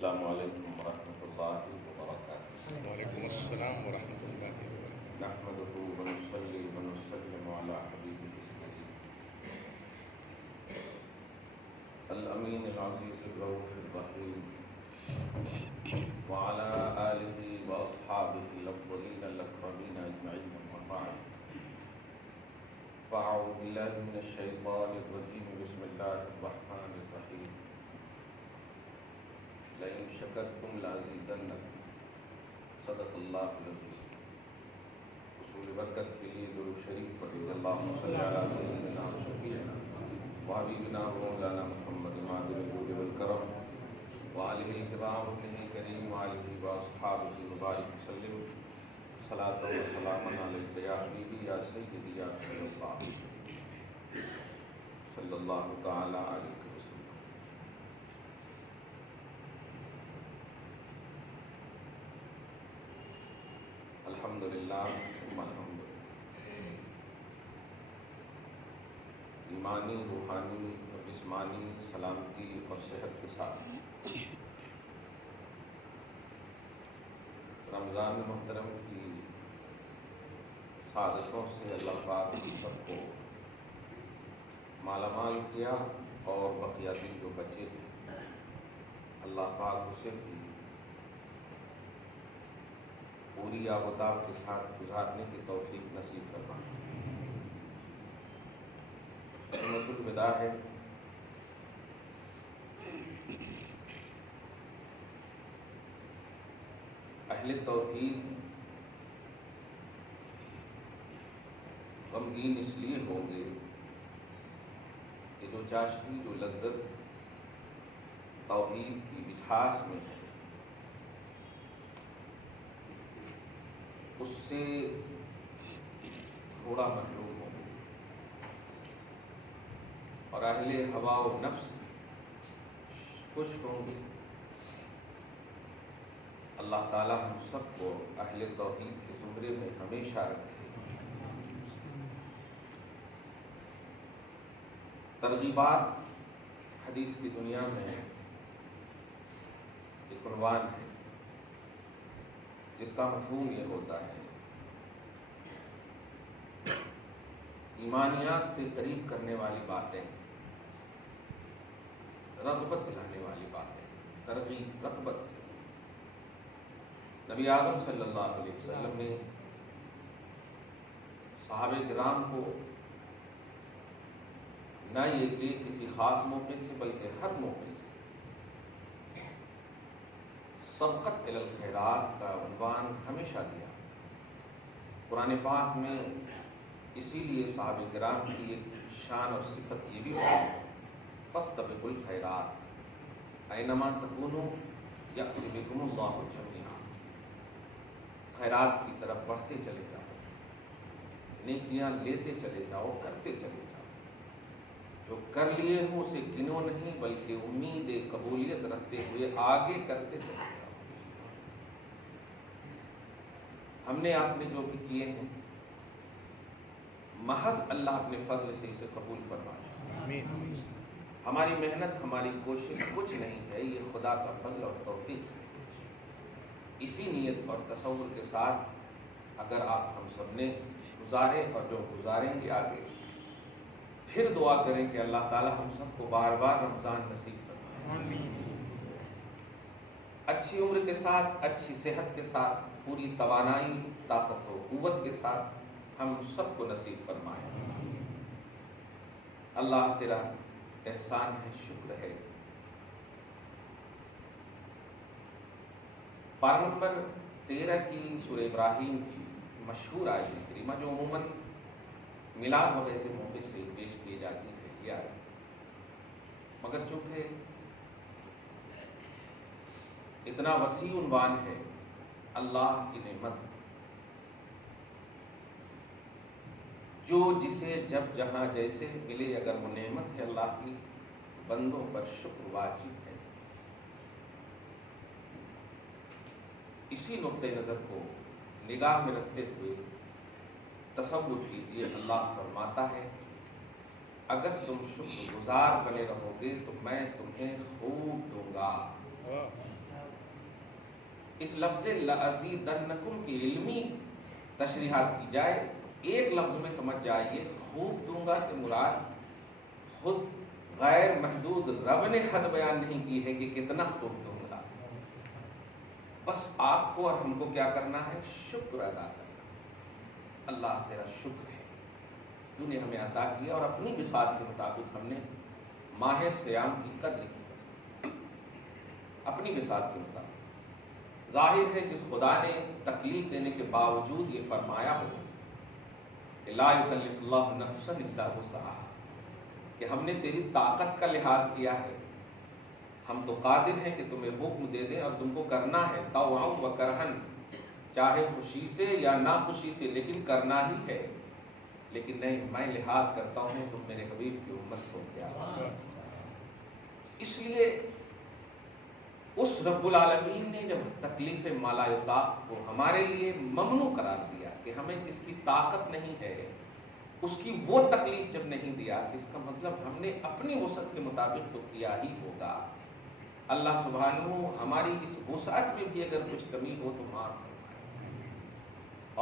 السلام علیکم ورحمۃ اللہ وبرکاتہ۔ وعلیکم السلام ورحمۃ اللہ وبرکاتہ۔ نحمده ونصلي ونسلم على حبيبه الكريم الأمين العزيز الرؤوف الرحيم وعلى آله وأصحابه الأفضلين الأكرمين أجمعين، أما بعد، فأعوذ بالله من الشيطان الرجيم، بسم الله الرحمن الرحيم، لئن شكرتم لأزيدنكم، صدق اللہ العظیم۔ حصول برکت کے لیے درود شریف پڑھیے۔ اللہم صلی علی سیدنا و شفیعنا و حبیبنا و مولانا محمد ماجد الجود والکرم وآلہ الکرام ابنہ الکریم وآلہ واصحابہ وبارک وسلم، صلاۃ و سلام علیک یا حبیبی یا سیدی یا رسول اللہ صلی اللہ تعالی علیہ وسلم۔ الحمدللہ ثم الحمدللہ، ایمانی، روحانی اور جسمانی سلامتی اور صحت کے ساتھ رمضان محترم کی سعادتوں سے اللہ پاک ہم سب کو مالا مال کیا، اور بقیہ دن جو بچے ہیں اللہ پاک اسے بھی پوری آبتاب کے ساتھ گزارنے کی توفیق نصیب فرمائے۔ سنت الوداع ہے، اہل توحید غمگین اس لیے ہوں گے کہ جو چاشنی، جو لذت توحید کی مٹھاس میں ہے، اس سے تھوڑا محروم ہوں گے، اور اہل ہوا و نفس خوش ہوں گے۔ اللہ تعالی ہم سب کو اہل توحید کے زمرے میں ہمیشہ رکھے۔ ترغیبات حدیث کی دنیا میں ایک عنوان ہے جس کا مفہوم یہ ہوتا ہے ایمانیات سے قریب کرنے والی باتیں، رغبت دلانے والی باتیں، ترغیب رغبت سے۔ نبی اعظم صلی اللہ علیہ وسلم نے صحابہ کرام کو نہ یہ کہ کسی خاص موقع سے بلکہ ہر موقع سے سبقت الی الخیرات کا عنوان ہمیشہ دیا۔ قرآن پاک میں اسی لیے صحابہ کرام کی ایک شان اور صفت یہ بھی ہے، فاستبقوا الخیرات اینما تکونوا یأتی بکم اللہ جمیعا، خیرات کی طرف بڑھتے چلے جاؤ، نیکیاں لیتے چلے جاؤ، کرتے چلے جاؤ، جو کر لیے ہو اسے گنو نہیں بلکہ امید قبولیت رکھتے ہوئے آگے کرتے چلے جاؤ۔ ہم نے آپ نے جو بھی کیے ہیں محض اللہ اپنے فضل سے اسے قبول فرمائے۔ آمین۔ ہماری محنت، ہماری کوشش کچھ نہیں ہے، یہ خدا کا فضل اور توفیق ہے۔ اسی نیت اور تصور کے ساتھ اگر آپ ہم سب نے گزارے اور جو گزاریں گے آگے، پھر دعا کریں کہ اللہ تعالی ہم سب کو بار بار رمضان نصیب فرمائے، اچھی عمر کے ساتھ، اچھی صحت کے ساتھ، پوری توانائی، طاقت و قوت کے ساتھ ہم سب کو نصیب فرمائے۔ اللہ تیرا احسان ہے، شکر ہے۔ پارہ نمبر 13 کی سورہ ابراہیم کی مشہور آیت کریمہ جو عموماً میلاد وغیرہ کے موقع سے پیش کی جاتی ہے، یہ آیت، مگر چونکہ اتنا وسیع عنوان ہے اللہ کی نعمت، جو جسے جب جہاں جیسے ملے، اگر وہ نعمت ہے اللہ کی، بندوں پر شکر واجب ہے۔ اسی نقطۂ نظر کو نگاہ میں رکھتے ہوئے تصور کیجئے، اللہ فرماتا ہے اگر تم شکر گزار بنے رہو گے تو میں تمہیں خوب دوں گا۔ اس لفظ لَأَزِيدَنَّكُمْ کی علمی تشریحات کی جائے، ایک لفظ میں سمجھ جائیے، خوب دوں گا سے مراد خود غیر محدود رب نے حد بیان نہیں کی ہے کہ کتنا خوب دوں گا، بس آپ کو اور ہم کو کیا کرنا ہے؟ شکر ادا کرنا۔ اللہ تیرا شکر ہے، تو نے ہمیں عطا کیا اور اپنی بساط کے مطابق ہم نے ماہ صیام کی قدر کی، اپنی بساط کے مطابق۔ ظاہر ہے جس خدا نے تکلیف دینے کے باوجود یہ فرمایا ہو کہ لا یکلف اللہ نفسا الا وسعہا، کہ ہم نے تیری طاقت کا لحاظ کیا ہے، ہم تو قادر ہیں کہ تمہیں حکم دے دیں اور تم کو کرنا ہے طوعا و کرہن، چاہے خوشی سے یا ناخوشی سے، لیکن کرنا ہی ہے۔ لیکن نہیں، میں لحاظ کرتا ہوں تم میرے حبیب کی امت کو کیا، اس لیے اس رب العالمین نے جب تکلیف مالا یطاق کو ہمارے لیے ممنوع قرار دیا کہ ہمیں جس کی طاقت نہیں ہے اس کی وہ تکلیف جب نہیں دیا، اس کا مطلب ہم نے اپنی وسعت کے مطابق تو کیا ہی ہوگا۔ اللہ سبحانہ ہماری اس وسعت میں بھی اگر کچھ کمی ہو تو معاف فرمائے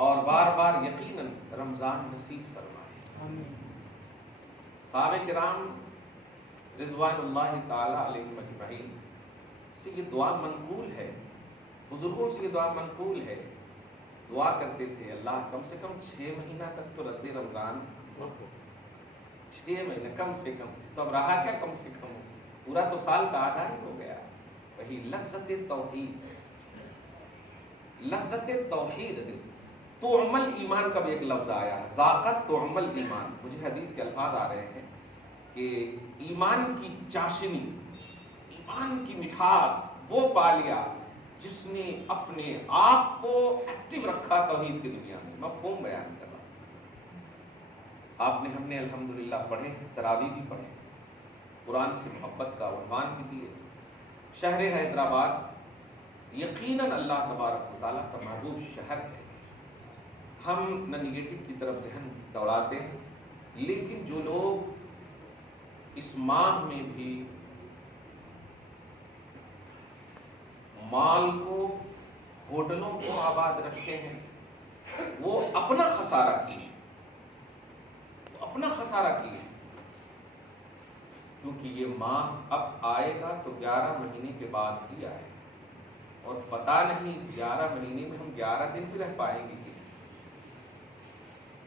اور بار بار یقیناً رمضان نصیب فرمائے۔ صحابہ کرام رضوان اللہ تعالی علیہم اجمعین سے یہ دعا منقول ہے، بزرگوں سے یہ دعا منقول ہے، دعا کرتے تھے اللہ کم سے کم 6 مہینہ تک تو رکھ دے رمضان، 6 مہینہ کم سے کم، تو اب رہا کیا کم سے کم، پورا تو سال کا آدھا ہی ہو گیا۔ وہی لذت توحید، لذت توحید، تعمل ایمان کا بھی ایک لفظ آیا ہے، ذاقت تعمل ایمان، مجھے حدیث کے الفاظ آ رہے ہیں کہ ایمان کی چاشنی، ایمان کی مٹھاس وہ پا لیا جس نے اپنے آپ کو ایکٹیو رکھا توحید کی دنیا میں۔ مفہوم بیان کر رہا، آپ نے ہم نے الحمدللہ پڑھے، تراویح بھی پڑھے، قرآن سے محبت کا عنوان بھی دیے۔ شہر حیدرآباد یقیناً اللہ تبارک و تعالیٰ کا محبوب شہر ہے، ہم نہ نگیٹو کی طرف ذہن دوڑاتے ہیں، لیکن جو لوگ اس ماہ میں بھی مال کو، ہوٹلوں کو آباد رکھتے ہیں، وہ اپنا خسارہ کی، اپنا خسارہ کی، کیونکہ یہ ماہ اب آئے گا تو 11 مہینے کے بعد ہی آئے گا، اور پتہ نہیں اس 11 مہینے میں ہم 11 دن بھی رہ پائیں گے،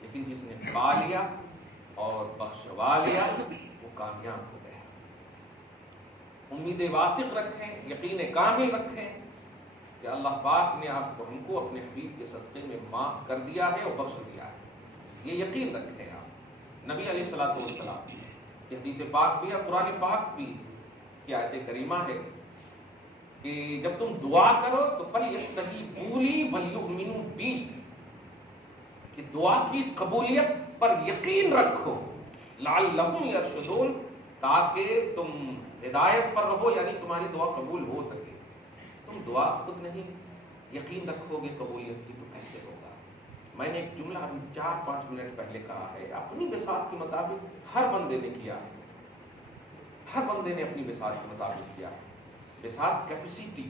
لیکن جس نے پا لیا اور بخشوا لیا وہ کامیاب ہو گیا۔ امید واسق رکھیں، یقین کامل رکھیں کہ اللہ پاک نے آپ کو، ہم کو اپنے حبیب کے صدقے میں معاف کر دیا ہے اور بخش دیا ہے، یہ یقین رکھیں آپ۔ نبی علیہ الصلوۃ والسلام کی حدیث پاک بھی ہے، قرآن پاک بھی کی آیت کریمہ ہے کہ جب تم دعا کرو تو فَلْيَسْتَجِيبُوا لِي وَلْيُؤْمِنُوا بِي، کہ دعا کی قبولیت پر یقین رکھو، لعلہم یرشدون، تاکہ تم ہدایت پر رہو، یعنی تمہاری دعا قبول ہو سکے۔ تم دعا خود نہیں یقین رکھو گے قبولیت کی تو کیسے ہوگا؟ میں نے ایک جملہ ابھی 4-5 منٹ پہلے کہا ہے، اپنی بساط کے مطابق ہر بندے نے کیا ہے، ہر بندے نے اپنی بساط کے مطابق کیا ہے، بساط کیپیسٹی،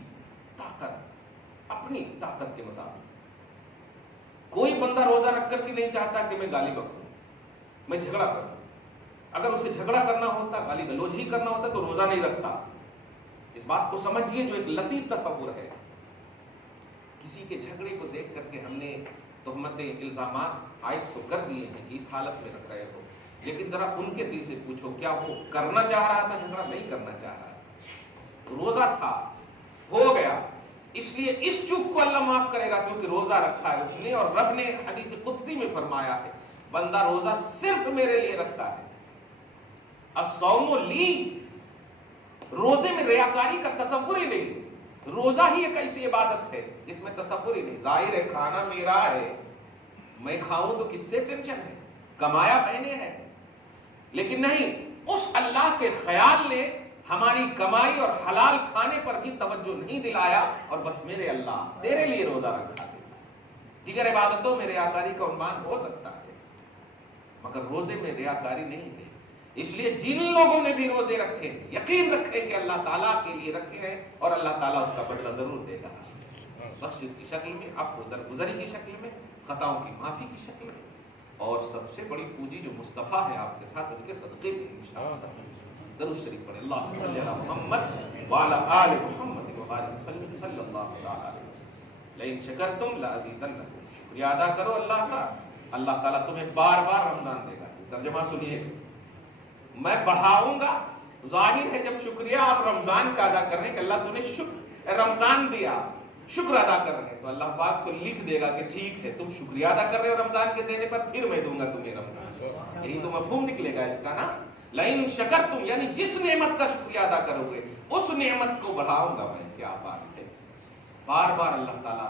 طاقت، اپنی طاقت کے مطابق۔ کوئی بندہ روزہ رکھ کر کے نہیں چاہتا کہ میں گالی بکوں، میں جھگڑا کروں، اگر اسے جھگڑا کرنا ہوتا، گالی گلوج ہی کرنا ہوتا تو روزہ نہیں رکھتا۔ اس بات کو سمجھیے جو ایک لطیف تصور ہے، کسی کے جھگڑے کو دیکھ کر کے ہم نے تہمتیں، الزامات عائد تو کر دیے ہیں کہ اس حالت میں رکھ رہے ہو، لیکن ذرا ان کے دل سے پوچھو کیا وہ کرنا چاہ رہا تھا جھگڑا؟ نہیں کرنا چاہ رہا تھا، روزہ تھا، ہو گیا، اس لیے اس چوک کو اللہ معاف کرے گا کیونکہ روزہ رکھا ہے اس نے، اور رب نے حدیث قدسی میں فرمایا ہے بندہ روزہ صرف میرے لیے رکھتا ہے، الصوم لی، روزے میں ریاکاری کا تصور ہی نہیں، روزہ ہی ایک ایسی عبادت ہے جس میں تصور ہی نہیں، ظاہر ہے کھانا میرا ہے، میں کھاؤں تو کس سے ٹینشن ہے، کمایا میں نے ہے، لیکن نہیں، اس اللہ کے خیال نے ہماری کمائی اور حلال کھانے پر بھی توجہ نہیں دلایا، اور بس میرے اللہ تیرے لیے روزہ رکھا دے۔ دیگر عبادتوں میں ریاکاری کا عنوان ہو سکتا ہے مگر روزے میں ریاکاری نہیں ہے، اس لیے جن لوگوں نے بھی روزے رکھے یقین رکھیں کہ اللہ تعالیٰ کے لیے رکھے ہیں اور اللہ تعالیٰ اس کا بدلہ ضرور دے گا۔ بخشش کی شکل میں، عفو درگزری کی شکل میں، خطاؤں کی معافی کی شکل میں، اور سب سے بڑی پونجی جو مصطفیٰ ہے آپ کے ساتھ ان کے صدقے میں انشاءاللہ۔ درود شریف پڑھیں، اللہم صلی علی محمد وعلی آل محمد وبارک وسلم صلی اللہ تعالی علیہ وسلم۔ لئن شکرتم لازیدنکم، شکریہ ادا کرو اللہ کا، اللہ تعالیٰ تمہیں بار بار رمضان دے گا۔ ترجمہ سنیے، میں بڑھاؤں گا۔ ظاہر ہے جب شکریہ آپ رمضان کا ادا کر رہے ہیں کہ اللہ تمہیں رمضان دیا، شکر ادا کر رہے ہیں، تو اللہ پاک کو لکھ دے گا کہ ٹھیک ہے تم شکریہ ادا کر رہے ہو رمضان کے دینے پر، پھر میں دوں گا تمہیں رمضان۔ یہی تو مفہوم نکلے گا اس کا نا، لئن شکرتم، یعنی جس نعمت کا شکریہ ادا کرو گے اس نعمت کو بڑھاؤں گا میں۔ کیا بات ہے، بار بار اللہ تعالیٰ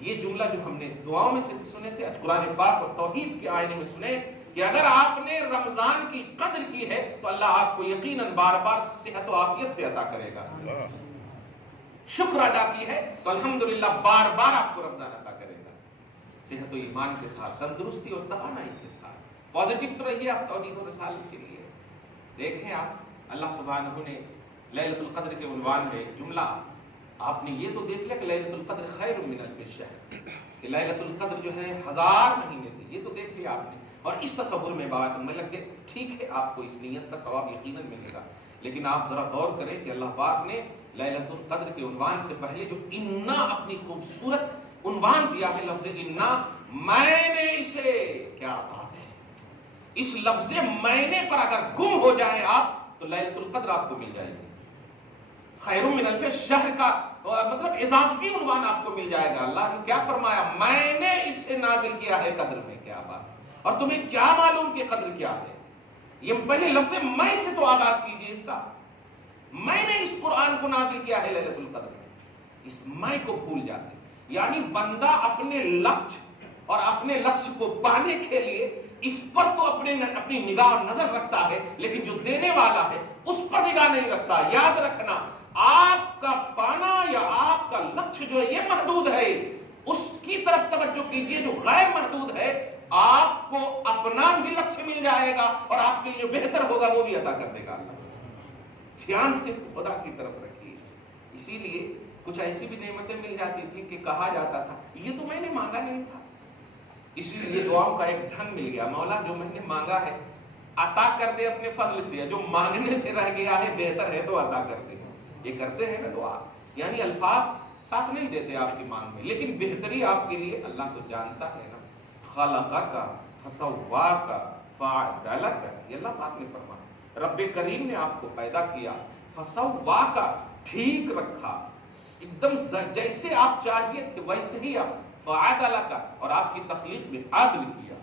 یہ جملہ جو ہم نے دعاؤں میں سے سنے تھے، قرآن پاک اور توحید کے آئینے میں سنے کہ اگر آپ نے رمضان کی قدر کی ہے تو اللہ آپ کو یقیناً بار بار صحت و عافیت سے عطا کرے گا۔ شکر ادا کی ہے تو الحمدللہ بار بار آپ کو رمضان عطا کرے گا، صحت و ایمان کے ساتھ، تندرستی اور توانائی کے ساتھ۔ پازیٹیو تو رہیے آپ توحید و رسالت کے لیے۔ دیکھیں آپ، اللہ سبحانہ نے لیلۃ القدر کے عنوان میں ایک جملہ، آپ نے یہ تو دیکھ لیا کہ لیلۃ القدر خیر من الف شہر، کہ لیلۃ القدر جو ہے 1000 مہینے سے، یہ تو دیکھ لیا آپ نے، اور اس تصور میں بات میں لگ کے ٹھیک ہے آپ کو اس نیت کا ثواب یقیناً ملے گا، لیکن آپ ذرا غور کریں کہ اللہ پاک نے لیلۃ القدر کے عنوان سے پہلے جو انا اپنی خوبصورت عنوان دیا ہے، لفظ انا، میں نے اسے، کیا بات ہے، اس لفظ میں نے پر اگر گم ہو جائیں آپ تو لیلۃ القدر آپ کو مل جائے گی۔ خیر من الف شہر کا مطلب اضافی عنوان آپ کو مل جائے گا۔ اللہ نے کیا فرمایا، میں نے اسے نازل کیا ہے قدر میں، کیا بات ہے، اور تمہیں کیا معلوم کہ قدر کیا ہے؟ یہ پہلے لفظ میں سے تو آغاز کیجئے اس کا، میں نے اس قرآن کو نازل کیا ہے لیلۃ القدر میں، اس میں کو بھول جاتے، یعنی بندہ اپنے لکش اور اپنے لکش کو پانے کے لیے اس پر تو اپنی نگاہ اور نظر رکھتا ہے، لیکن جو دینے والا ہے اس پر نگاہ نہیں رکھتا۔ یاد رکھنا، آپ کا پانا یا آپ کا لکش جو ہے یہ محدود ہے، اس کی طرف توجہ کیجئے جو غیر محدود ہے، آپ کو اپنا بھی لکش مل جائے گا اور آپ کے لیے بہتر ہوگا وہ بھی عطا کر دے گا اللہ۔ دھیان سے خدا کی طرف رکھیے۔ اسی لیے کچھ ایسی بھی نعمتیں مل جاتی تھی کہ کہا جاتا تھا یہ تو میں نے مانگا نہیں تھا، اسی لیے دعاؤں کا ایک ڈھنگ مل گیا، مولا جو میں نے مانگا ہے عطا کر دے اپنے فضل سے، جو مانگنے سے رہ گیا ہے بہتر ہے تو عطا کر دے۔ یہ کرتے ہیں نا دعا، یعنی الفاظ ساتھ نہیں دیتے آپ کی مانگ میں، لیکن بہتری آپ کے لیے اللہ تو جانتا ہے نا۔ خلقک فسواک فعدلک، یہ اللہ پاک نے فرمایا، رب کریم نے آپ کو پیدا کیا، فسواک، ٹھیک رکھا، ایک دم جیسے آپ چاہیے تھے ویسے ہی آپ، فعدلک، اور آپ کی تخلیق میں عدل کیا،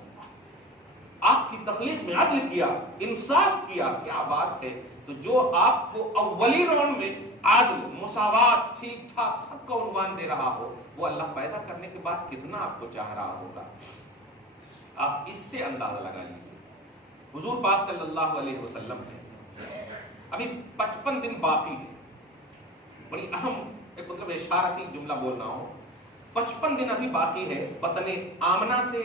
آپ کی تخلیق میں عدل کیا، انصاف کیا۔ کیا بات ہے، تو جو آپ کو اولی راؤنڈ میں عدل، مساوات، ٹھیک ٹھاک سب کا عنوان دے رہا ہو، وہ اللہ پیدا کرنے کے بعد کتنا آپ کو چاہ رہا ہوگا، آپ اس سے اندازہ لگا لیجیے۔ حضور پاک صلی اللہ علیہ وسلم ہے، ابھی 55 دن باقی ہے، بڑی اہم ایک مطلب اشارتی جملہ بول رہا ہوں، 55 دن ابھی باقی ہے بطن آمنہ سے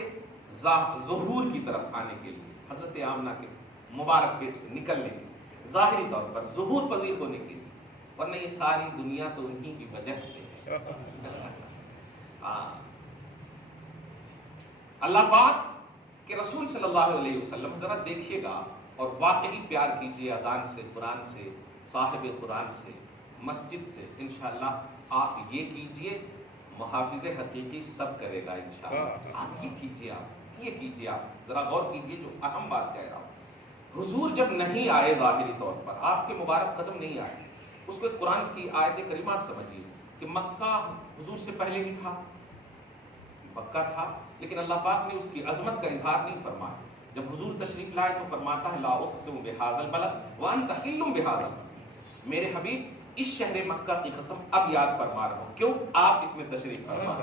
ظہور کی طرف آنے کے لیے، حضرت آمنہ کے مبارک پیٹ سے نکلنے کے لیے، ظاہری طور پر ظہور پذیر ہونے کے لیے، ورنہ یہ ساری دنیا تو انہی کی وجہ سے ہے۔ اللہ پاک کہ رسول صلی اللہ علیہ وسلم ذرا دیکھیے گا اور واقعی پیار کیجئے اذان سے، قرآن سے، صاحب قرآن سے، مسجد سے، انشاءاللہ آپ یہ کیجئے، محافظ حقیقی سب کرے گا انشاءاللہ۔ آپ یہ کیجئے، آپ یہ کیجئے، آپ ذرا غور کیجئے جو اہم بات کہہ رہا ہوں۔ حضور جب نہیں آئے ظاہری طور پر، آپ کے مبارک قدم نہیں آئے، اس کو قرآن کی آیت کریمہ سمجھیے کہ مکہ حضور سے پہلے بھی تھا، مکہ تھا، لیکن اللہ پاک نے اس کی عظمت کا اظہار نہیں فرمایا۔ جب حضور تشریف لائے تو فرماتا ہے لا اقسم بہذا البلد وانت حل بہذا البلد، میرے حبیب اس شہر مکہ کی قسم اب یاد فرما رہا ہوں، کیوں آپ اس میں تشریف فرما،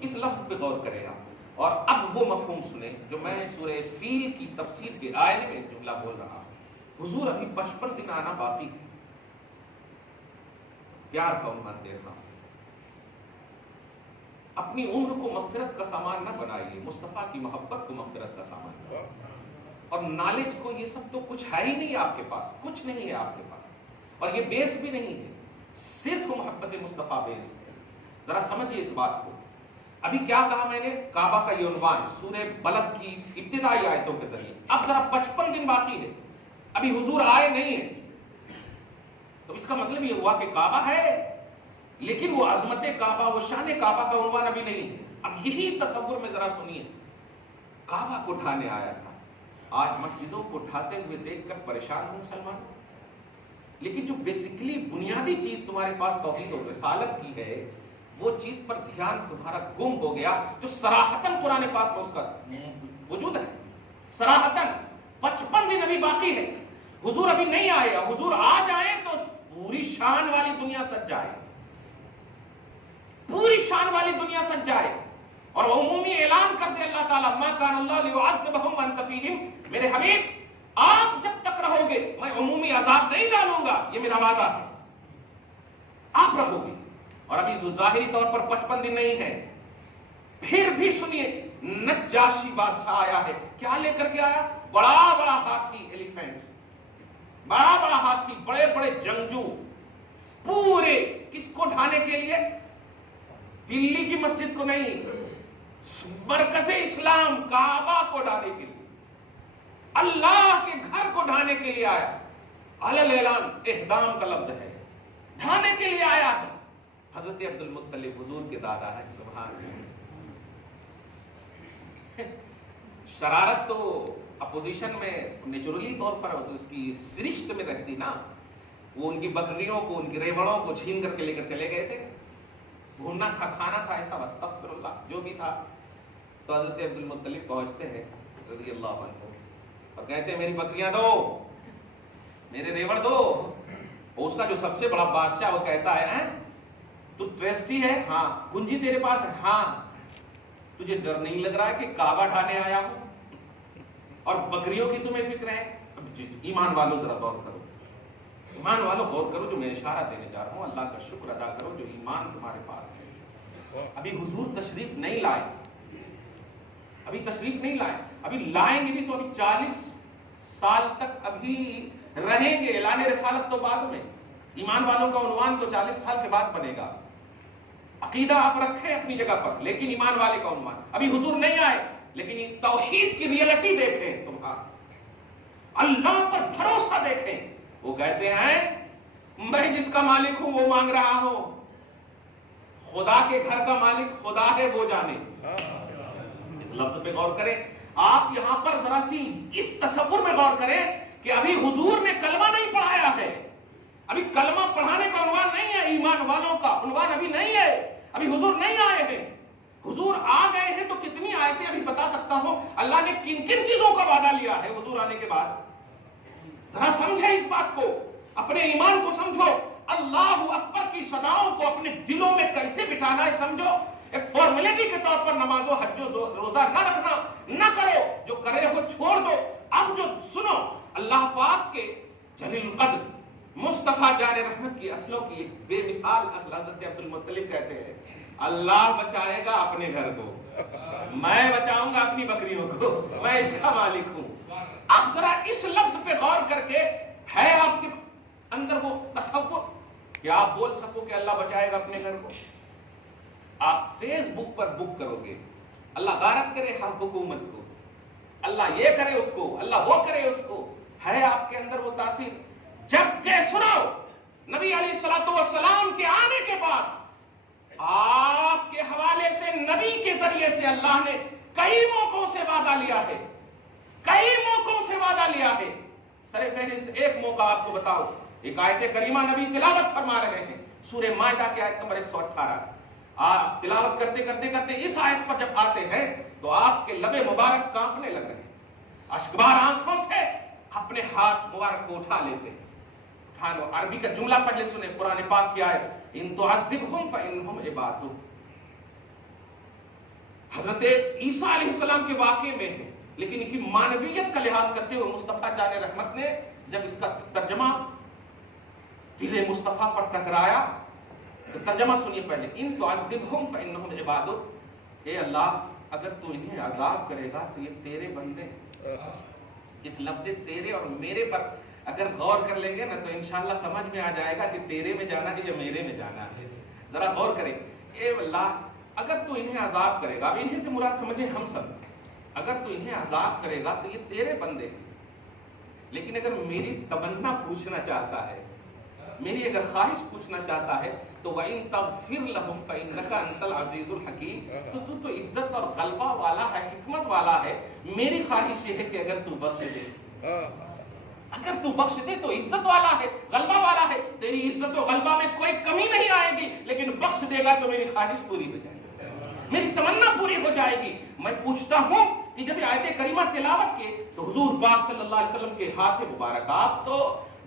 اس لفظ پہ غور کریں آپ، اور اب وہ مفہوم سنیں جو میں سورہ فیل کی تفسیر کے آئینے میں جملہ بول رہا ہوں۔ حضور ابھی 55 دن آنا باقی، پیار کا عنوان دے رہا ہوں، اپنی عمر کو مغفرت کا سامان نہ بنائیے، مصطفیٰ کی محبت کو مغفرت کا سامان بنائیے، اور نالج کو یہ سب تو کچھ ہے ہی نہیں آپ کے پاس، کچھ نہیں ہے آپ کے پاس، اور یہ بیس بھی نہیں ہے، صرف محبت مصطفیٰ بیس ہے۔ ذرا سمجھیے اس بات کو. ابھی کیا کہا میں نے؟ کعبہ کا یہ عنوان سورہ بلد کی ابتدائی آیتوں کے ذریعے. اب ذرا 55 دن باقی ہے، ابھی حضور آئے نہیں ہیں، تو اس کا مطلب یہ ہوا کہ کعبہ ہے لیکن وہ عظمت کعبہ، وہ شان کعبہ کا عنوان ابھی نہیں ہے. اب یہی تصور میں ذرا سنیے، کعبہ کو اٹھانے آیا تھا. آج مسجدوں کو اٹھاتے ہوئے دیکھ کر پریشان ہوں مسلمان، لیکن جو بیسیکلی بنیادی چیز تمہارے پاس توحید و رسالت کی ہے، وہ چیز پر دھیان تمہارا گم ہو گیا، جو صراحتاً قرآن پاک میں اس کا وجود ہے. صراحتاً 55 دن ابھی باقی ہے، حضور ابھی نہیں آئے. حضور آ جائیں تو پوری شان والی دنیا سج جائے، پوری شان والی دنیا سج جائے، اور عمومی اعلان کر دے اللہ تعالیٰ ما کان اللہ لیعذبہم وانت فیہم. میرے حبیب آپ جب تک رہو گے میں عمومی عذاب نہیں ڈالوں گا، یہ میرا وعدہ ہے. آپ رہو گے. اور ابھی ظاہری طور پر 55 دن نہیں ہے. پھر بھی سنیے، نجاشی بادشاہ آیا ہے. کیا لے کر کے آیا؟ بڑا بڑا ہاتھی، ایلیفینٹ، بڑا بڑا ہاتھی، بڑے بڑے جنگجو، پورے کس کو ڈھانے کے لیے؟ دلی کی مسجد کو نہیں، مرکز اسلام کعبہ کو ڈھانے کے لیے، اللہ کے گھر کو ڈھانے کے لیے آیا. علل اعلان احدام کا لفظ ہے، ڈھانے کے لیے آیا ہے. حضرت عبد المطلب حضور کے دادا ہے. سبحان اللہ. شرارت تو اپوزیشن میں نیچرلی طور پر تو اس کی سرشت میں رہتی نا. وہ ان کی بکریوں کو، ان کی ریوڑوں کو چھین کر کے لے کر چلے گئے تھے. گھومنا تھا، کھانا تھا، ایسا استغفر اللہ جو بھی تھا. تو حضرت عبد المطلب پہنچتے ہیں رضی اللہ عنہ اور کہتے ہیں میری بکریاں دو، میرے ریوڑ دو. اور اس کا جو سب سے بڑا بادشاہ وہ کہتا ہے تو ٹرسٹی ہے؟ ہاں. کنجی تیرے پاس ہے؟ ہاں. تجھے ڈر نہیں لگ رہا ہے کہ کعبہ ڈھانے آیا ہوں اور بکریوں کی تمہیں فکر ہے؟ ایمان والوں ذرا غور کرو، ایمان والوں غور کرو جو میں اشارہ دینے جا رہا ہوں. اللہ کا شکر ادا کرو جو ایمان تمہارے پاس ہے. ابھی حضور تشریف نہیں لائے، ابھی تشریف نہیں لائے. ابھی لائیں گے بھی تو ابھی 40 سال تک ابھی رہیں گے. اعلان رسالت تو بعد میں، ایمان والوں کا عنوان تو 40 سال کے بعد بنے گا. عقیدہ آپ رکھیں اپنی جگہ پر، لیکن ایمان والے کا عنوان. ابھی حضور نہیں آئے لیکن یہ توحید کی ریئلٹی دیکھیں. سبحان اللہ پر بھروسہ دیکھیں. وہ کہتے ہیں میں جس کا مالک ہوں وہ مانگ رہا ہوں، خدا کے گھر کا مالک خدا ہے وہ جانے. اس لفظ پہ غور کریں. آپ یہاں پر ذرا سی اس تصور میں غور کریں کہ ابھی حضور نے کلمہ نہیں پڑھایا ہے. ابھی کلمہ پڑھانے کا عنوان نہیں ہے، ایمان والوں کا عنوان ابھی نہیں ہے. ابھی حضور نہیں آئے ہیں. حضور آ گئے ہیں تو کتنی آیتیں ابھی بتا سکتا ہوں اللہ نے کن کن چیزوں کا وعدہ لیا ہے حضور آنے کے بعد. ذرا سمجھیں اس بات کو، اپنے ایمان کو سمجھو. اللہ اکبر کی صداؤں کو اپنے دلوں میں کیسے بٹھانا ہے سمجھو. ایک فارمیلٹی کے طور پر نماز و حج و روزہ نہ رکھنا، نہ کرو، جو کرے ہو چھوڑ دو. اب جو سنو، اللہ پاک کے جلیل القدر مصطفیٰ جان رحمت کی اصلوں کی ایک بے مثال اصل حضرت عبد المطلب کہتے ہیں اللہ بچائے گا اپنے گھر کو، میں بچاؤں گا اپنی بکریوں کو، میں اس کا مالک ہوں. اب ذرا اس لفظ پہ غور کر کے ہے آپ کے اندر وہ تصور کہ آپ بول سکو کہ اللہ بچائے گا اپنے گھر کو. آپ فیس بک پر بک کرو گے اللہ غارت کرے ہر حکومت کو، اللہ یہ کرے اس کو، اللہ وہ کرے اس کو. ہے آپ کے اندر وہ تاثیر؟ جب کہ سنو، نبی علیہ الصلوۃ والسلام کے آنے کے بعد آپ کے حوالے سے نبی کے ذریعے سے اللہ نے کئی موقعوں سے وعدہ لیا ہے، کئی موقعوں سے وعدہ لیا ہے. سر فہرست ایک موقع آپ کو بتاؤ. ایک آیت کریمہ نبی تلاوت فرما رہے ہیں سورہ مائدہ کی آیت نمبر 118. تلاوت کرتے کرتے کرتے اس آیت پر جب آتے ہیں تو آپ کے لب مبارک کانپنے لگ رہے ہیں. اشکبار آنکھوں سے اپنے ہاتھ مبارک کو اٹھا لیتے ہیں. اٹھا لو. عربی کا جملہ پہلے سنیں، قرآن پاک کی آیت ان تعذبہم فانہم عبادک. حضرت عیسیٰ علیہ السلام کے واقعے میں ہے، لیکن ان کی معنویت کا لحاظ کرتے ہوئے مصطفیٰ جان رحمت نے جب اس کا ترجمہ دل مصطفیٰ پر ٹکرایا تو ترجمہ سنیے پہلے. ان تعذبہم فانہم عبادک، اے اللہ اگر تو انہیں عذاب کرے گا تو یہ تیرے بندے ہیں. اس لفظ تیرے اور میرے پر اگر غور کر لیں گے نا تو انشاءاللہ سمجھ میں آ جائے گا کہ تیرے میں جانا ہے یا میرے میں جانا ہے. ذرا غور کریں اے اللہ اگر تو انہیں عذاب کرے گا، اب انہیں سے مراد سمجھے ہم سب، اگر تو انہیں عذاب کرے گا تو یہ تیرے بندے ہیں، لیکن اگر میری تمنا پوچھنا چاہتا ہے، میری اگر خواہش پوچھنا چاہتا ہے تو وَإِن تَغْفِرْ لَهُمْ فَإِنَّكَ أَنْتَ الْعَزِيزُ الْحَكِيمُ، تو عزت اور غلبہ والا ہے، حکمت والا ہے۔ میری خواہش یہ ہے کہ اگر تو بخش دے، اگر تو بخش دے تو عزت والا ہے، غلبہ والا ہے، تیری عزت و غلبہ میں کوئی کمی نہیں آئے گی، لیکن بخش دے گا تو میری خواہش پوری ہو جائے گی، میری تمنا پوری ہو جائے گی۔ میں پوچھتا ہوں کہ جب آیت کریمہ تلاوت کے تو حضور پاک صلی اللہ علیہ وسلم کے ہاتھ مبارک، آپ تو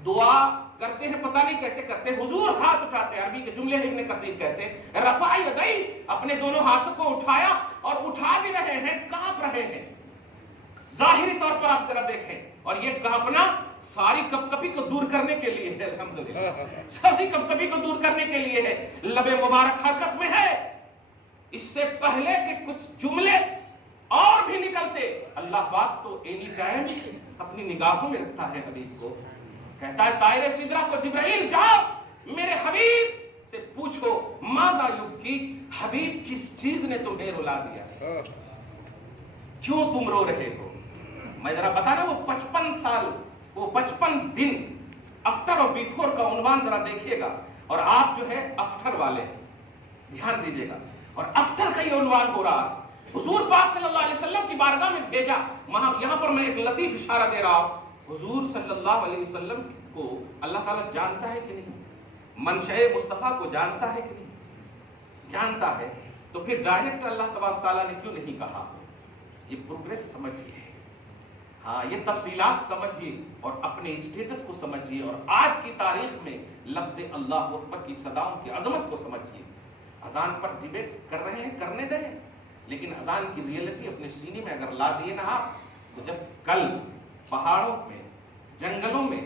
دعا کرتے ہیں پتہ نہیں کیسے کرتے ہیں، حضور ہاتھ اٹھاتے ہیں، عربی کے جملے ابن کثیر کہتے ہیں رفع یدی، اپنے دونوں ہاتھوں کو اٹھایا اور اٹھا بھی رہے ہیں، کانپ رہے ہیں۔ ظاہری طور پر آپ ذرا دیکھیں، اور یہ کانپنا ساری کپکپی کو دور کرنے کے لیے ہے، الحمدللہ ساری کپکپی کو دور کرنے کے لیے ہے، لب مبارک حرکت میں ہے۔ اس سے پہلے کہ کچھ جملے اور بھی نکلتے، اللہ پاک تو اینی ٹائم اپنی نگاہوں میں رکھتا ہے حبیب کو، کہتا ہے طائر سدرہ کو جبرائیل جاؤ میرے حبیب سے پوچھو ماذا یبکی، حبیب کس چیز نے تمہیں رلا دیا، کیوں تم رو رہے ہو؟ میں ذرا بتانا وہ 55 سال، وہ 55 دن آفٹر اور بیفور کا عنوان ذرا دیکھیے گا، اور آپ جو ہے آفٹر والے دھیان دیجیے گا، اور آفٹر کا یہ عنوان ہو رہا، حضور پاک صلی اللہ علیہ وسلم کی بارگاہ میں بھیجا۔ یہاں پر میں ایک لطیف اشارہ دے رہا ہوں، حضور صلی اللہ علیہ وسلم کو اللہ تعالیٰ جانتا ہے کہ نہیں، منشأ مصطفیٰ کو جانتا ہے کہ نہیں؟ جانتا ہے، تو پھر ڈائریکٹ اللہ تبارک تعالیٰ نے کیوں نہیں کہا؟ یہ پروگریس سمجھیے، ہاں یہ تفصیلات سمجھیے اور اپنے اسٹیٹس کو سمجھیے، اور آج کی تاریخ میں لفظ اللہ اکبر کی صداؤں کی عظمت کو سمجھیے۔ اذان پر ڈیبیٹ کر رہے ہیں، کرنے دیں، لیکن اذان کی ریئلٹی اپنے سینے میں اگر لا دیے نا آپ، تو جب کل پہاڑوں میں، جنگلوں میں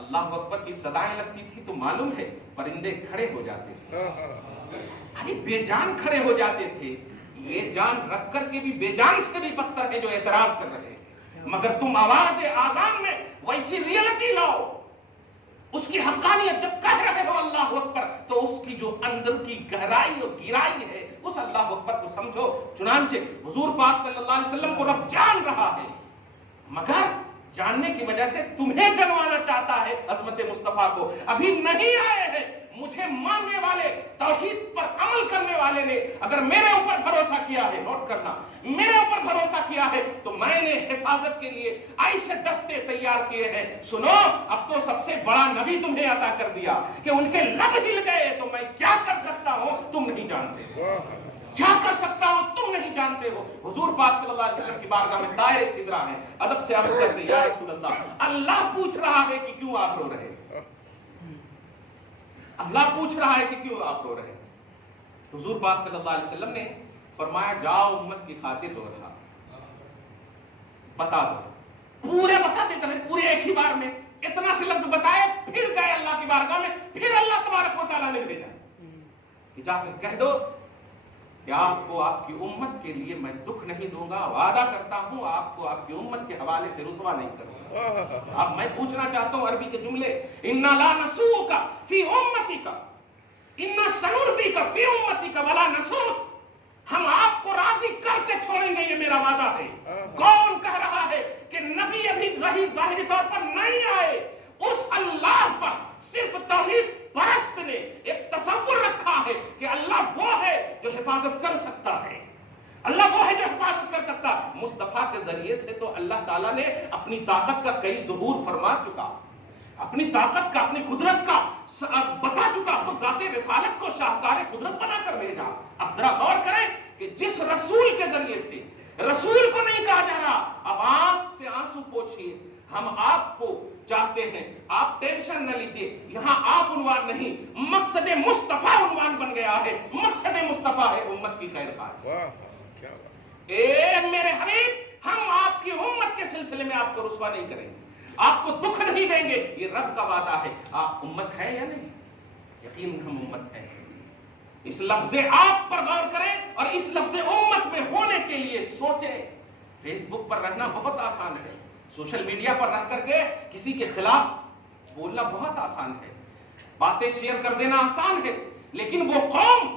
اللہ اکبر کی صدائیں لگتی تھی تو معلوم ہے پرندے کھڑے ہو جاتے تھے، ارے بے جان کھڑے ہو جاتے تھے۔ یہ جان رکھ کر کے بھی بے جان سے بھی بدتر ہے جو اعتراض کر رہے ہیں، مگر تم آواز آذان میں ویسی ریئلٹی لاؤ، اس کی حقانیت جب کہہ رہے ہو اللہ اکبر، تو اس کی جو اندر کی گہرائی اور گہرائی ہے اس اللہ اکبر کو سمجھو۔ چنانچہ حضور پاک صلی اللہ علیہ وسلم کو رب جان رہا ہے، مگر جاننے کی وجہ سے تمہیں جنوانا چاہتا ہے عظمت مصطفیٰ کو۔ ابھی نہیں آئے ہیں، مجھے ماننے والے، توحید پر عمل کرنے والے نے اگر میرے اوپر بھروسہ کیا ہے، نوٹ کرنا، میرے اوپر بھروسہ کیا ہے تو میں نے حفاظت کے لیے ایسے دستے تیار کیے ہیں۔ سنو، اب تو سب سے بڑا نبی تمہیں عطا کر دیا کہ ان کے لب ہل گئے، تو میں کیا کر سکتا ہوں تم نہیں جانتے، کیا کر سکتا ہوں تم نہیں جانتے ہو۔ حضور پاک صلی اللہ علیہ وسلم کی بارگاہ میں طائر سدرہ ہے، ادب سے عرض کرتے یا رسول اللہ، اللہ پوچھ رہا ہے کہ کیوں آپ رو رہے ہیں، اللہ پوچھ رہا ہے کہ کیوں آپ رو رہے ہیں۔ حضور پاک صلی اللہ علیہ وسلم نے فرمایا جاؤ امت کی خاطر رو رہا، بتا دو، پورے بتا دیتے ہیں، پورے ایک ہی بار میں اتنا سے لفظ بتائے، پھر گئے اللہ کی بارگاہ میں، پھر اللہ تبارک و تعالیٰ نے بھیجا کہ جا کر کہہ دو کہ آپ کو آپ کی امت کے لیے میں دکھ نہیں دوں گا، وعدہ کرتا ہوں آپ کو آپ کی امت کے حوالے سے رسوا نہیں کروں گا۔ اب میں پوچھنا چاہتا ہوں عربی کے جملے، اِنَّا لَا نَسُوءُكَ فِي أُمَّتِكَ اِنَّا سَنُرْضِيكَ فِي أُمَّتِكَ وَلَا نَسُوءُ، ہم آپ کو راضی کر کے چھوڑیں گے، یہ میرا وعدہ ہے۔ کون کہہ رہا ہے کہ نبی ابھی ظاہری طور پر نہیں آئے؟ اس اللہ پر صرف توحید پرست نے ایک تصور رکھا ہے کہ اللہ وہ ہے جو حفاظت کر سکتا ہے، اللہ وہ ہے جو حفاظت کر سکتا۔ مصطفیٰ کے ذریعے سے تو اللہ تعالیٰ نے اپنی طاقت کا کئی ظہور فرما چکا، اپنی طاقت کا، اپنی قدرت کا بتا چکا، خود ذات رسالت کو شاہکار قدرت بنا کر بھیجا۔ اب ذرا غور کریں کہ جس رسول کے ذریعے سے، رسول کو نہیں کہا جا رہا اب آنکھ سے آنسو پوچھئے، ہم آپ کو چاہتے ہیں، آپ ٹینشن نہ لیجئے، یہاں آپ عنوان نہیں، مقصد مصطفیٰ عنوان بن گیا ہے، مقصد مصطفیٰ ہے امت کی خیر خواہ۔ اے میرے حبیب، ہم آپ کی امت کے سلسلے میں آپ کو رسوا نہیں کریں گے، آپ کو دکھ نہیں دیں گے، یہ رب کا وعدہ ہے۔ آپ امت ہیں یا نہیں؟ یقین ہم امت ہیں۔ اس لفظ آپ پر غور کریں اور اس لفظ امت میں ہونے کے لیے سوچیں۔ فیس بک پر رہنا بہت آسان ہے، سوشل میڈیا پر رہ کر کے کسی کے خلاف بولنا بہت آسان ہے، باتیں شیئر کر دینا آسان ہے، لیکن وہ قوم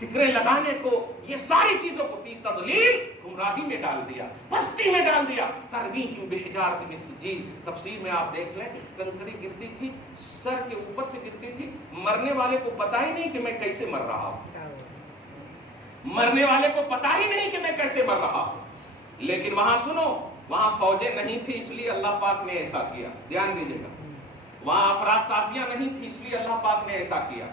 فکریں لگانے کو، یہ ساری چیزوں کو فی تضلیل، گمراہی میں ڈال دیا، پستی میں ڈال دیا. ترمیہم بحجارۃ من سجیل، تفسیر میں آپ دیکھ لیں، کنکری گرتی تھی سر کے اوپر سے گرتی تھی، مرنے والے کو پتا ہی نہیں کہ میں کیسے مر رہا ہوں، مرنے والے کو پتا ہی نہیں کہ میں کیسے مر رہا ہوں. لیکن وہاں سنو، وہاں فوجیں نہیں تھی اس لیے اللہ پاک نے ایسا کیا، دھیان دیجیے گا. وہاں افراد سازیاں نہیں تھی اس لیے اللہ پاک نے ایسا کیا.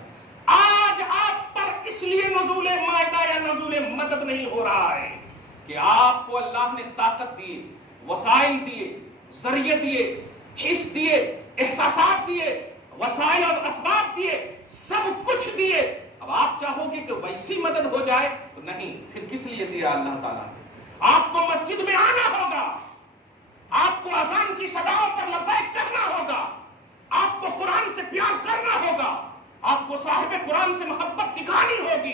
آج آپ پر اس لیے نزول مائدہ یا نزول مدد نہیں ہو رہا ہے کہ آپ کو اللہ نے طاقت دیے، وسائل دیے، ذریعے دیے، حس دیے، احساسات دیے، وسائل اور اسباب دیے، سب کچھ دیے. اب آپ چاہو گے کہ ویسی مدد ہو جائے تو نہیں. پھر کس لیے دیا اللہ تعالیٰ نے؟ آپ کو مسجد میں آنا ہوگا، آپ کو اذان کی صداؤں پر لبیک کہنا ہوگا، آپ کو قرآن سے پیار کرنا ہوگا، آپ کو صاحب قرآن سے محبت دکھانی ہوگی،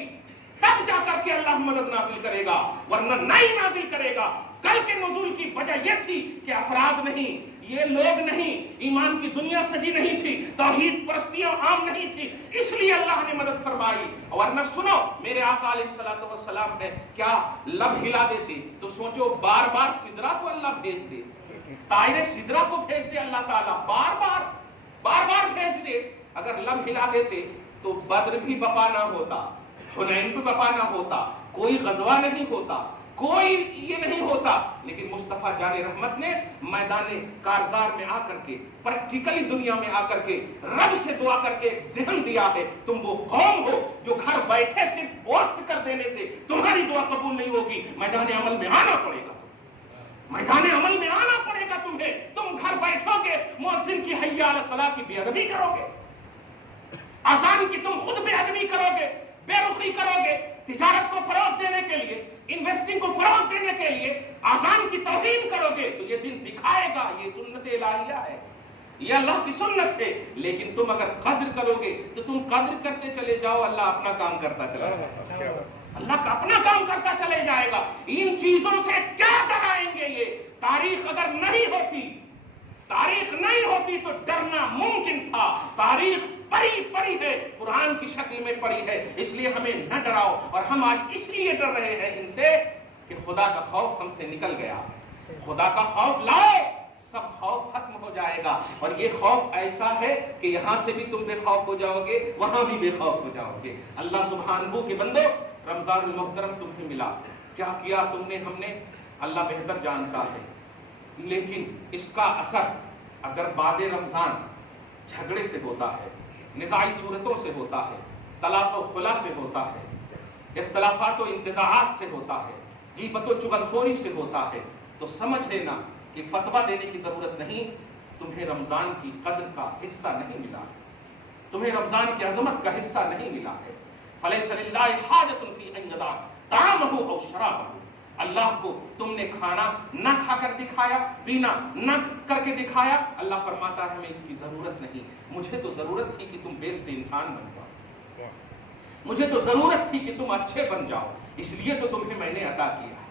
تب جا کر کے اللہ مدد نازل کرے گا، ورنہ نہیں نازل کرے گا. کل کے نزول کی وجہ یہ تھی کہ افراد نہیں، یہ لوگ نہیں، ایمان کی دنیا سجی نہیں تھی، توحید پرستیاں عام نہیں تھی، اس لیے اللہ نے مدد فرمائی. ورنہ سنو، میرے آقا علیہ الصلوۃ والسلام ہے کیا لب ہلا دیتے تو سوچو بار بار سدرا کو اللہ بھیج دے، طائر سدرا کو بھیج دے اللہ تعالیٰ، بار بار بھیج دے. اگر لب ہلا دیتے تو بدر بھی بپا نہ ہوتا، حنین بھی بپا نہ ہوتا، کوئی غزوہ نہیں ہوتا، کوئی یہ نہیں ہوتا. لیکن مصطفیٰ جان رحمت نے میدان کارزار میں آ کر کے، پریکٹیکلی دنیا میں آ کر کے رب سے دعا کر کے ایک ذہن دیا ہے. تم وہ قوم ہو جو گھر بیٹھے صرف پوسٹ کر دینے سے تمہاری دعا قبول نہیں ہوگی، میدان عمل میں آنا پڑے گا، میدان عمل میں آنا پڑے گا تمہیں. تم گھر بیٹھو گے، مؤذن کی حی علی الصلاۃ کی بے ادبی کرو گے، اذان کی تم خود بے ادبی کرو گے، بے رخی کرو گے، تجارت کو فروغ دینے کے لیے، انویسٹنگ کو فروغ دینے کے لیے اذان کی توہین کرو گے، تو یہ دن دکھائے گا یہ سنت الہیہ ہے، یہ اللہ کی سنت ہے. لیکن تم اگر قدر کرو گے تو تم قدر کرتے چلے جاؤ، اللہ اپنا کام کرتا چلا جائے گا، اللہ کا اپنا کام کرتا چلے جائے گا. ان چیزوں سے کیا ڈرائیں گے یہ؟ تاریخ اگر نہیں ہوتی تو ڈرنا ممکن تھا. تاریخ پڑی ہے، قرآن کی شکل میں پڑی ہے، اس لیے ہمیں نہ ڈراؤ. اور ہم آج اس لیے ڈر رہے ہیں ان سے کہ خدا کا خوف ہم سے نکل گیا. خدا کا خوف لاؤ، سب خوف ختم ہو جائے گا. اور یہ خوف ایسا ہے کہ یہاں سے بھی تم بے خوف ہو جاؤ گے، وہاں بھی بے خوف ہو جاؤ گے. اللہ سبحانہ کے بندو، رمضان المحترم تمہیں ملا، کیا کیا تم نے، ہم نے، اللہ بہتر جانتا ہے. لیکن اس کا اثر اگر بعد رمضان جھگڑے سے ہوتا ہے، نزاعی صورتوں سے ہوتا ہے، طلاق و خلا سے ہوتا ہے، اختلافات و انتزاعات سے ہوتا ہے، غیبت و چغلخوری سے ہوتا ہے، تو سمجھ لینا کہ فتویٰ دینے کی ضرورت نہیں. تمہیں رمضان کی قدر کا حصہ نہیں ملا ہے، تمہیں رمضان کی عظمت کا حصہ نہیں ملا ہے. فَلَيْسَ لِلَّهِ حَاجَةٌ فِي أَن يَدَعَ طَعَامَهُ أَوْ شَرَابَهُ. اللہ کو تم نے کھانا نہ کھا کر دکھایا، پینا نہ کر کے دکھایا، اللہ فرماتا ہے ہمیں اس کی ضرورت نہیں. مجھے تو ضرورت تھی کہ تم بیسٹ انسان بن جاؤ، مجھے تو ضرورت تھی کہ تم اچھے بن جاؤ، اس لیے تو تمہیں میں نے عطا کیا.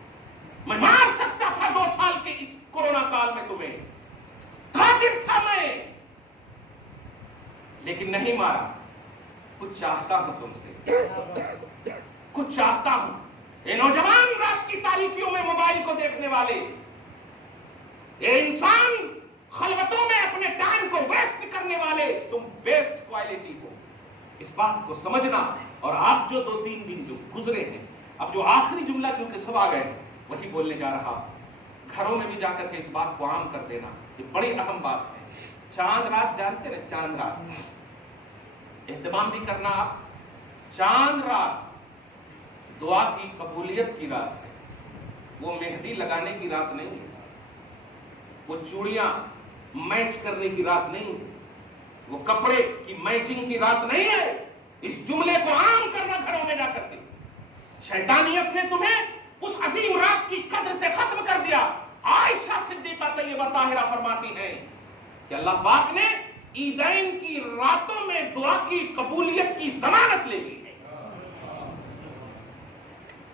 میں مار سکتا تھا 2 سال کے اس کورونا کال میں تمہیں، قادر تھا میں، لیکن نہیں مارا. کچھ چاہتا ہوں تم سے، کچھ چاہتا ہوں. اے نوجوان رات کی تاریکیوں میں موبائل کو دیکھنے والے، اے انسان خلوتوں میں اپنے ٹائم کو ویسٹ کرنے والے، تم بیسٹ کوالٹی ہو، اس بات کو سمجھنا. اور آپ جو 2-3 دن جو گزرے ہیں، اب جو آخری جملہ چونکہ سب آ گئے وہی بولنے جا رہا، گھروں میں بھی جا کر کے اس بات کو عام کر دینا، یہ بڑی اہم بات ہے. چاند رات جانتے نا، چاند رات اہتمام بھی کرنا. آپ چاند رات دعا کی قبولیت کی رات ہے، وہ مہندی لگانے کی رات نہیں ہے، وہ چوڑیاں میچ کرنے کی رات نہیں ہے، وہ کپڑے کی میچنگ کی رات نہیں ہے. اس جملے کو عام کرنا گھروں میں جا کر کے. شیطانیت نے تمہیں اس عظیم رات کی قدر سے ختم کر دیا. عائشہ صدیقہ طیبہ طاہرہ فرماتی ہیں کہ اللہ پاک نے عیدین کی راتوں میں دعا کی قبولیت کی ضمانت لے لی ہے.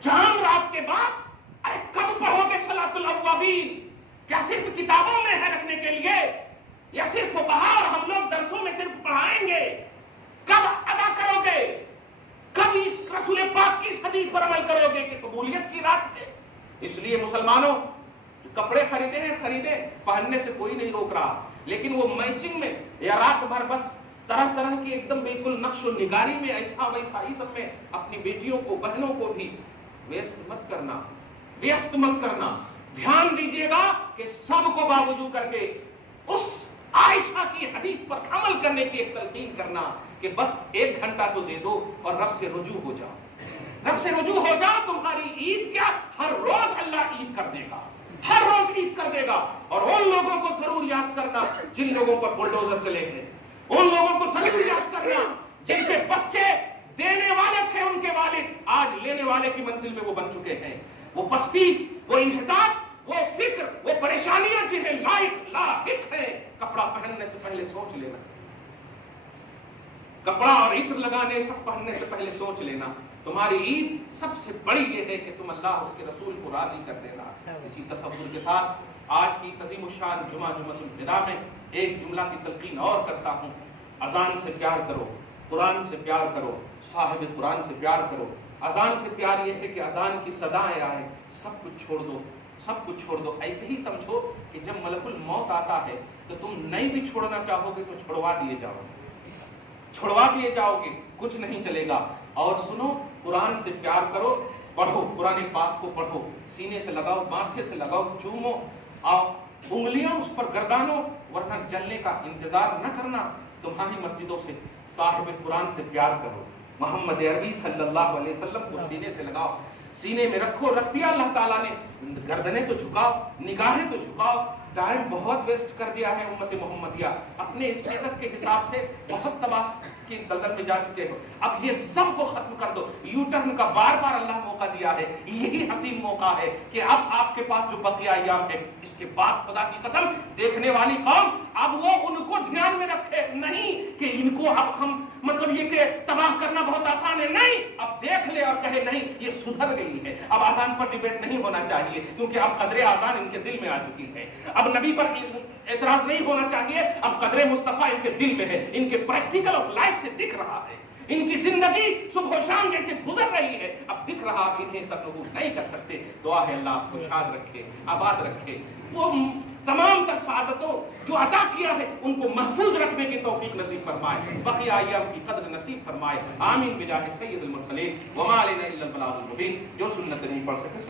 چاند رات کے بعد ارے کب پڑھو گے صلاۃ الاوابین؟ کیا صرف کتابوں میں ہے رکھنے کے لیے، یا صرف فقہا اور ہم لوگ درسوں میں صرف پڑھائیں گے؟ کب ادا کرو گے؟ کب اس رسول پاک کی اس حدیث پر عمل کرو گے کہ قبولیت کی رات ہے. اس لیے مسلمانوں جو کپڑے خریدے ہیں خریدے، پہننے سے کوئی نہیں روک رہا، لیکن وہ میچنگ میں یا رات بھر بس طرح طرح کی ایک دم بالکل نقش و نگاری میں ایسا ویسا اس سب میں اپنی بیٹیوں کو بہنوں کو بھی ویست مت کرنا. دھیان دیجئے گا کہ سب کو باوضو کر کے اس عائشہ کی حدیث پر عمل کرنے کی ایک تلقین کرنا کہ بس 1 گھنٹہ تو دے دو اور رب سے رجوع ہو جاؤ. رب سے رجوع ہو جاؤ، تمہاری عید کیا ہر روز اللہ عید کر دے گا، ہر روز عید کر دے گا. اور ان لوگوں کو ضرور یاد کرنا جن لوگوں پر بلڈوزر چلے گئے، ان لوگوں کو ضرور یاد کرنا جن کے بچے دینے والے تھے ان کے والد آج لینے والے کی منزل میں وہ بن چکے ہیں. وہ پستی، وہ انحطاط، وہ فکر، وہ پریشانیاں جنہیں لاحق ہیں، کپڑا پہننے سے پہلے سوچ لینا، کپڑا اور عطر لگانے سب پہننے سے پہلے سوچ لینا. تمہاری عید سب سے بڑی یہ ہے کہ تم اللہ اس کے رسول کو راضی کر دینا. اسی تصور کے ساتھ آج کی اس عظیم الشان جمعہ الوداع میں ایک جملہ کی تلقین اور کرتا ہوں. اذان سے پیار کرو، قرآن سے پیار کرو، صاحب قرآن سے پیار کرو. اذان سے پیار یہ ہے کہ اذان کی صدائیں آئیں، سب کچھ چھوڑ دو، سب کچھ چھوڑ دو. ایسے ہی سمجھو کہ جب ملک الموت آتا ہے تو تم نہیں بھی چھوڑنا چاہو گے تو چھوڑوا دیے جاؤ گے، کچھ نہیں چلے گا. اور سنو، قرآن سے پیار کرو، پڑھو، قرآن پاک کو پڑھو، سینے سے لگاؤ، ماتھے سے لگاؤ، چومو، آؤ انگلیاں اس پر گردانو، ورنہ جلنے کا انتظار نہ کرنا. تمہاری مسجدوں سے صاحب قرآن سے پیار کرو، محمد عربی صلی اللہ علیہ وسلم کو سینے سے لگاؤ، سینے میں رکھو. رکھ دیا اللہ تعالیٰ نے، گردنیں تو جھکاؤ، نگاہیں تو جھکاؤ. ٹائم بہت ویسٹ کر دیا ہے امت محمدیہ، اپنے اسٹیٹس کے حساب سے بہت تباہ کی دلدل میں جا چکے ہو. اب یہ سب کو ختم کر دو. یو ٹرن کا بار بار اللہ موقع دیا ہے، یہی حسین موقع ہے کہ اب آپ کے پاس جو بقیہ ایام ہے، اس کے بعد خدا کی قسم دیکھنے والی قوم اب وہ ان کو دھیان میں رکھے نہیں کہ ان کو اب ہم مطلب یہ کہ تباہ کرنا بہت آسان ہے. نہیں، اب دیکھ لے اور کہے نہیں یہ سدھر گئی ہے. اب آزان پر ڈیبیٹ نہیں ہونا چاہیے کیونکہ اب قدر آزان ان کے دل میں آ چکی ہے. اب نبی پر اعتراض نہیں ہونا چاہیے، اب قدر مصطفیٰ ان کے دل میں ہے، ان کے پریکٹیکل آف لائف سے دکھ رہا ہے. ان کی زندگی صبح و شام جیسے گزر رہی ہے، اب دکھ رہا کہ انہیں سرنگو نہیں کر سکتے. دعا ہے اللہ آپ کو شاد رکھے، آباد رکھے. وہ تمام تر سعادتوں جو عطا کیا ہے ان کو محفوظ رکھنے کی توفیق نصیب فرمائے، بقیہ ایام کی قدر نصیب فرمائے. آمین بجاہ سید المرسلین وما علینا الا البلاغ المبین. جو سنت نہیں پڑھ سکے